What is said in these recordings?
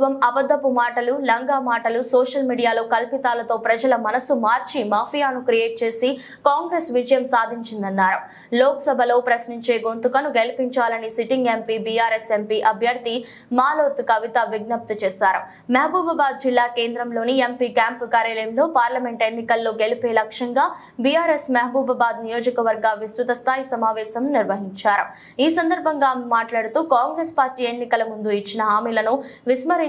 ప్రభుత్వం అబద్ధపు మాటలు, లంగా మాటలు, సోషల్ మీడియాలో కల్పితాలతో ప్రజల మనసు మార్చి మాఫియాను క్రియేట్ చేసి కాంగ్రెస్ విజయం సాధించిందన్నారు. లోక్సభలో ప్రశ్నించే గొంతుకను గెలిపించాలని సిట్టింగ్ ఎంపీ బీఆర్ఎస్ ఎంపీ అభ్యర్థి మాలోత్ కవిత విజ్ఞప్తి చేశారు. మహబూబాబాద్ జిల్లా కేంద్రంలోని ఎంపీ క్యాంపు కార్యాలయంలో పార్లమెంట్ ఎన్నికల్లో గెలిపే లక్ష్యంగా బీఆర్ఎస్ మహబూబాబాద్ నియోజకవర్గ విస్తృత స్థాయి సమావేశం నిర్వహించారు. ఈ సందర్భంగా మాట్లాడుతూ కాంగ్రెస్ పార్టీ ఎన్నికల ముందు ఇచ్చిన హామీలను విస్మరించిందని,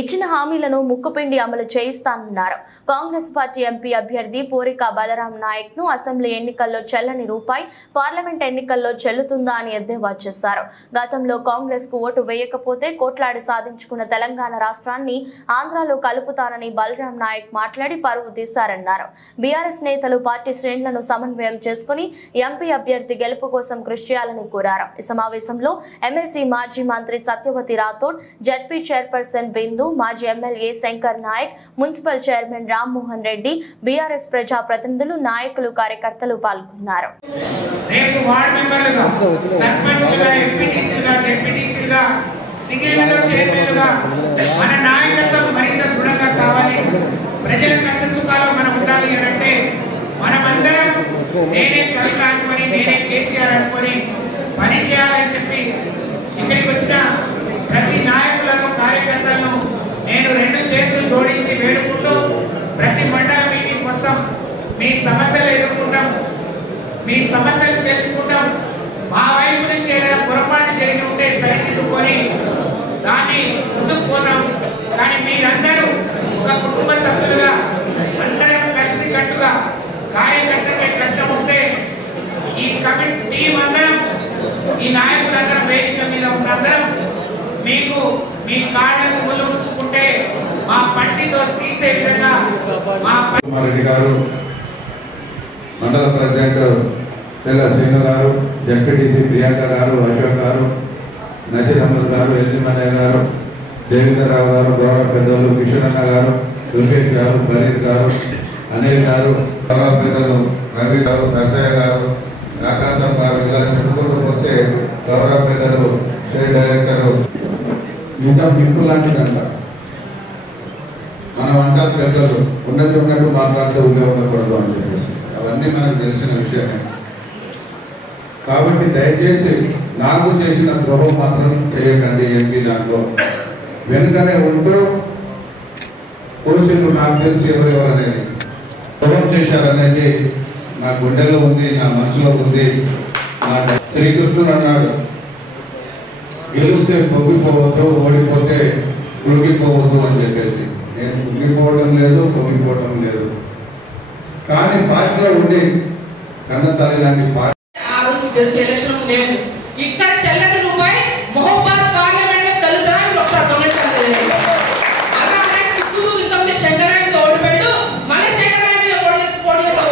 ఇచ్చిన హామీలను ముక్కుపిండి అమలు చేయిస్తానన్నారు. కాంగ్రెస్ పార్టీ ఎంపీ అభ్యర్థి పూరిక బలరాం నాయక్ ను అసెంబ్లీ ఎన్నికల్లో చెల్లని రూపాయి పార్లమెంట్ ఎన్నికల్లో చెల్లుతుందా అని ఎద్దేవా చేశారు. గతంలో కాంగ్రెస్ కు ఓటు వేయకపోతే కోట్లాడి సాధించుకున్న తెలంగాణ రాష్ట్రాన్ని ఆంధ్రాలో కలుపుతానని బలరాం నాయక్ మాట్లాడి పరువు తీశారన్నారు. బీఆర్ఎస్ నేతలు పార్టీ శ్రేణులను సమన్వయం చేసుకుని ఎంపీ అభ్యర్థి గెలుపు కోసం కృషి చేయాలని కోరారు. ఈ సమావేశంలో ఎమ్మెల్సీ మాజీ మంత్రి సత్యవతి రాథోడ్, జడ్పీ చైర్పర్సన్ బిందు, మాజీ MLA Shankar Nayak, municipal chairman Rammohan Reddy, BRS ప్రజా ప్రతినిధులు, నాయకులు, కార్యకర్తలు పాల్గొన్నారు. ప్రజల కష్ట సుఖాలు మనం ఉండాలి అని అంటే మనమందరం నేనే కవిత అనుకొని, నేనే కేసీఆర్ అనుకొని పని చేయాలని చెప్పి ఇక్కడికి వచ్చిన ప్రతి నాయకులను, కార్యకర్తలను నేను రెండు చేతులు జోడించి వేడుకుంటూ ప్రతి మండల మీటింగ్ కోసం మీ సమస్యలు ఎదుర్కొంటాం, మీ సమస్యలు తెలుసుకుంటాం. మా వైపు నుంచి ఏదైనా పొరపాటు జరిగి ఉంటే సరిదిద్దుకొని దాన్ని ముందుకు పోతాం. కానీ మీరందరూ ఒక కుటుంబ సభ్యులుగా అందరం కలిసి కట్టుగా కార్యకర్తగా కష్టం వస్తే ఈ కమిటీ టీం అందరం, ఈ నాయకులందరం, వేదిక మీద ఉన్నందరం మీకు మీ కాళ్ళకు ముళ్ళు ఉంచుకుంటే మా పంటితో తీసే విధంగా మా రెడ్డి గారు, మండల ప్రెసిడెంట్ తెల్ల శ్రీను గారు, జడ్పీటీసీ ప్రియాంక గారు, అశోక్ గారు, నజీర్ అహ్మద్ గారు, ఎల్జిమయ్య గారు, దేవేంద్రరావు గారు, గౌరవ పెద్దలు కిషోరన్న గారు, దుర్గేష్ గారు, ఫరీద్ గారు, అనిల్ గారు, గౌరవ పెద్దలు రవి గారు, నర్సయ్య గారు, నాకాంతం గారు, ఇలా చెప్పుకుంటూ పోతే గౌరవ పెద్దలు స్టేట్ డైరెక్టర్ నిజం నింపు లాంటిదంట. మనం అంటారు పెద్దలు ఉన్నది ఉన్నట్టు మాట్లాడితే ఉండే ఉండకూడదు అని చెప్పేసి, అవన్నీ మనకు తెలిసిన విషయమే. కాబట్టి దయచేసి నాకు చేసిన ద్రోహం మాత్రం చేయకండి. ఎంపీ దాంట్లో వెనుకనే ఉంటూ పురుషులు నాకు తెలిసి ఎవరెవరు అనేది ద్రోహం చేశారనేది నా గుండెలో ఉంది, నా మనసులో ఉంది. నా శ్రీకృష్ణుడు అన్నాడు, గెలిస్తే పొంగిపోవద్దు, ఓడిపోతే కృంగిపోవద్దు అని చెప్పేసి. నేను కృంగిపోవడం లేదు, పొంగిపోవడం లేదు. కానీ పార్టీలో ఉండి కన్న తల్లి లాంటి పార్టీ ఎలక్షన్ ఇక్కడ చెల్లని రూపాయి మహబూబాబాద్ పార్లమెంట్ లో చల్లుతారని ఒకసారి కామెంట్ చేయండి. అలాగే చిత్తూరు ఇంతమంది శంకరానికి ఓడిపోయాడు, మళ్ళీ శంకరానికి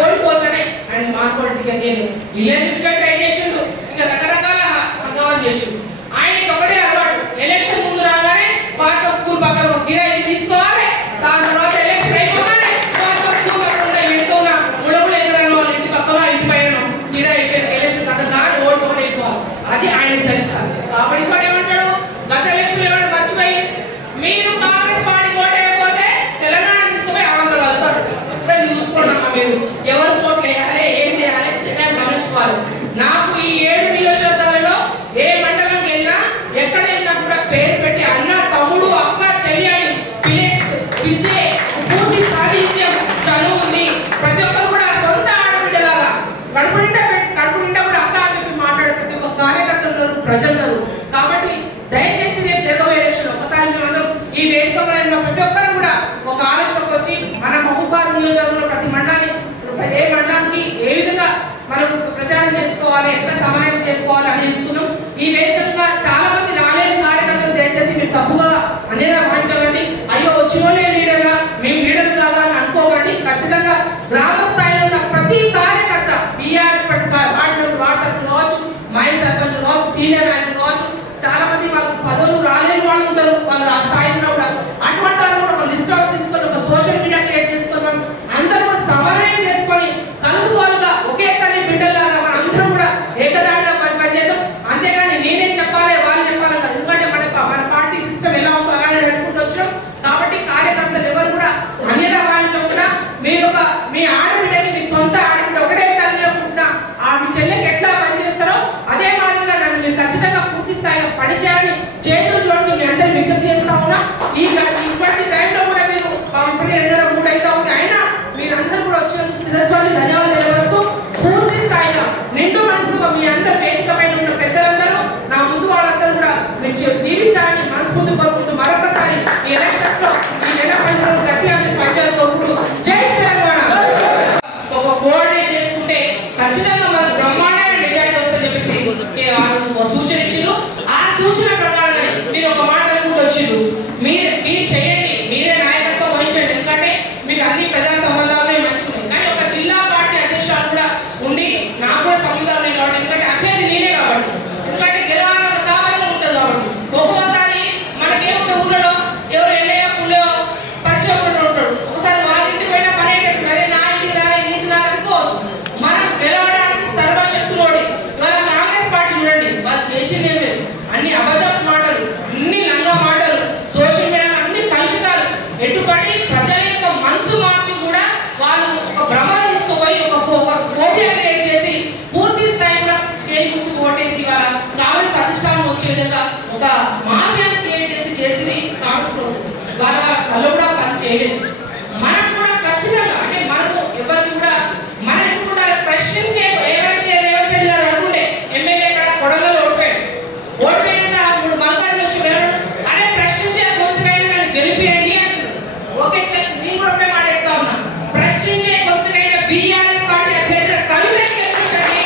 ఓడిపోతానే ఆయన మార్కోటి టికెట్ నేను ఇల్లు టికెట్ ట్రై చేసిండు, ఇంకా రకరకాల హంగామాలు చేసిండు. ఆయనకి ఒకటే అలవాటు, ఎలక్షన్ ముందు రాగానే పాత స్కూల్ పక్కన ఒక గిరాయి తీసుకోవాలి, దాని తర్వాత ఎలక్షన్ అయిపోగానే పాత స్కూల్ పక్కన ఉన్న ఎంతో ముడగులు ఎగరాను వాళ్ళ ఇంటి పక్కన ఇంటి పైన గిరాయి అయిపోయింది, ఎలక్షన్ దాకా దాన్ని ఓడిపోయి అయిపోవాలి. అది ఆయన చరిత్ర. కాబట్టి ఇప్పుడు ఏమంటాడు, గత ఎలక్షన్ ఏమన్నా మర్చిపోయి మీరు కాంగ్రెస్ పార్టీ ఓటు వేయకపోతే తెలంగాణ తీసుకుపోయి ఆంధ్ర వెళ్తాడు. చూసుకున్నామా మీరు ఎవరు ఓట్లు వేయాలి, ఏం చేయాలి గమనించుకోవాలి. నాకు ఈ 7 నియోజకవర్గాలలో ఏ మండలం వెళ్ళినా ఎక్కడ వెళ్ళినా కూడా పేరు పెట్టి అన్న, తమ్ముడు, అక్క, చెల్లి అని పిలిచే పూర్తి సాహిత్యం చదువు ఉంది. ప్రతి ఒక్కరు కూడా సొంత ఆడబిడ్డలాగా కడుపు నిండా కూడా అక్క అని చెప్పి మాట్లాడే ప్రతి ఒక్క కార్యకర్తలు ఉన్నారు, ప్రజలు ఉన్నారు. కాబట్టి దయచేసి రేపు జరగబోయే ఎలక్షన్ ఒకసారి మేమందరం ఈ వేదిక ప్రతి ఒక్కరు కూడా ఒక ఆలోచనకు వచ్చి మన మహబూబాబాద్ నియోజకవర్గంలో ప్రతి మండలాన్ని, ఏ మండలానికి ఏ విధంగా మనం ప్రచారం చేసుకోవాలి, ఎట్లా సమన్వయం చేసుకోవాలి అని తెలుసుకుందాం. ఈ వేదికగా చాలా మంది రాలేదు కార్యకర్తలు, దయచేసి మీరు తప్పుగా అనేది భావించకండి. అయ్యో వచ్చినోళ్ళే లీడర్గా, మేము లీడర్ కాదా అని అనుకోకండి. ఖచ్చితంగా గ్రామ స్థాయిలో ఉన్న ప్రతి కార్యకర్త బీఆర్ఎస్ వార్డ్ సభ్యులు కావచ్చు, మాజీ సర్పంచ్ కావచ్చు, సీనియర్ నాయకులు కావచ్చు, చాలా మంది వాళ్ళకి పదవులు రాలేని వాళ్ళు ఉంటారు, వాళ్ళు ఆ స్థాయిలో కూడా అటువంటి వాళ్ళు ఒక లిస్ట్ అవుట్ తీసుకొని ఒక సోషల్ మీడియా క్రియేట్ చేసుకున్నాం. అందరూ కూడా సమన్వయం చేసుకొని కలుపుకోలుగా ఒకే తల్లి బిడ్డలాగా మన అందరం కూడా ఏకదాడిగా పనిచేద్దాం. అంతేగాని నేనే చెప్పాలి, వాళ్ళు చెప్పాలి కాదు. ఎందుకంటే మన పార్టీ సిస్టమ్ ఎలా ఉందో అలాగే నడుచుకుంటూ వచ్చిన వాళ్ళు చేసేదేం లేదు. అన్ని అబద్ధపు మాటలు, అన్ని లంగా మాటలు, సోషల్ మీడియా అన్ని కల్పితాలు. ఎటుపడి ప్రజల యొక్క మనసు మార్చి కూడా వాళ్ళు ఒక భ్రమలో తీసుకుపోయి ఒక ఫోబియా క్రియేట్ చేసి పూర్తి స్థాయిలో గుర్తు ఓటేసి వాళ్ళ కాంగ్రెస్ అధిష్టానం వచ్చే విధంగా ఒక మాఫియాను క్రియేట్ చేసేది కాంగ్రెస్ ప్రభుత్వం. వాళ్ళ కళ్ళు కూడా పని చేయలేదు. మనకు కూడా ఖచ్చితంగా అంటే మనము ఎవరికి కూడా మనం ఎందుకుంటే ప్రశ్నించే ఎవరైతే రేవంత్ రెడ్డి గారు అనుకుంటే ఎమ్మెల్యే కూడా కొడంగల్ ఓడిపోయినాక 3 మల్కాజ్గిరి వచ్చి వెళ్ళాడు. అరే ప్రశ్నించే గొంతుకైనా నన్ను గెలిపియండి అంటున్నాడు. ఓకే సార్, నేను కూడా ఒకటే మాట చెప్తా ఉన్నా, ప్రశ్నించే గొంతుకైన బీఆర్ఎస్ పార్టీ అభ్యర్థి కవితని గెలిపించండి.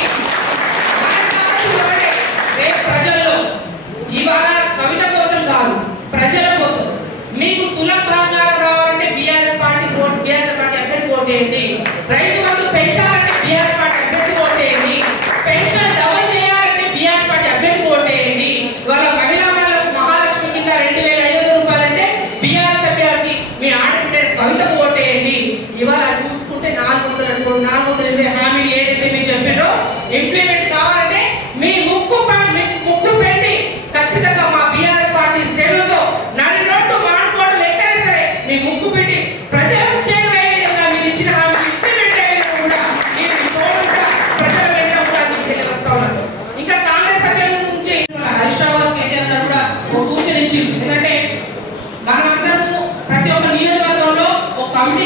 రేపు ప్రజల్లో ఇవాళ కవిత కోసం కాదు, ప్రజల కోసం. మీకు తులం బంగారం రావాలంటే బీఆర్ఎస్ పార్టీ అభ్యర్థి ఓటేయండి. రైతు బంధు పెంచాలంటే బీఆర్ఎస్ పార్టీ అభ్యర్థి ఓటేయండి. పెన్షన్ డబల్ చేయాలంటే బీఆర్ఎస్ పార్టీ అభ్యర్థి ఓటేయండి. వాళ్ళ మహిళా మండలకు మహాలక్ష్మి కింద 2500 రూపాయలంటే బీఆర్ఎస్ అభ్యర్థి మీ ఆడబిడ్డ కవితకు ఓటేయండి. ఇవాళ చూసుకుంటే 420 హామీలు ఏదైతే మీరు చెప్పారో ఇంప్లిమెంట్ కావాలంటే మీ ముక్కు పెట్టి ఖచ్చితంగా మా బీఆర్ఎస్ పార్టీ శ్రేణులతో నడి రోడ్డు మానుకోవడం ఎక్కడైనా సరే మీ ముక్కు పెట్టి ప్రజలకు చేరువయ్యే విధంగా మీరు ఇచ్చిన హామీ ఇంప్లిమెంట్ అయ్యే విధంగా కూడా ప్రజల వెంట కూడా తెలియవస్తా ఉన్నారు. ఇంకా కాంగ్రెస్ అభ్యర్థి నుంచి హరీష్ రావు గారు, కేటీఆర్ గారు కూడా ఒక సూచన ఇచ్చింది. ఎందుకంటే మనమందరము ప్రతి ఒక్క నియోజకవర్గంలో ఒక కమిటీ